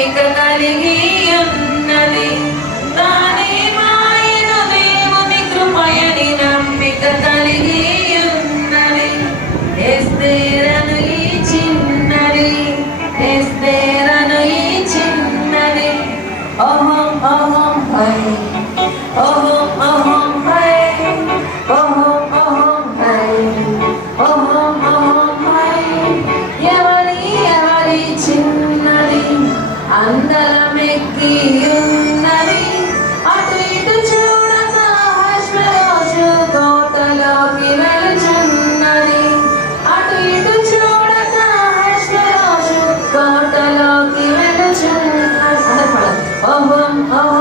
నమ్మిక కలిగి ఉన్నది. దాని మాయన దేవుని కృపయని నమ్మిక కలిగి ఉన్నది. ఎస్తేరను ఈ చిన్నది, ఎస్తేరను ఈ చిన్నది. ఓహం ఓహం హై, ఓహం ఓహం హై, ఓహం ఓహం హై, ఓహం ఓహం హై. ఎవరి ఎవరి చిన్నది అందరమెక్కి ఉన్నది. అటు ఇటు చూడక అశ్వరోషు కోటలోకి వెళుచున్నది. అటు ఇటు చూడక అశ్వరోషు కోటలోకి వెళుచున్నది. ఓహం ఓహం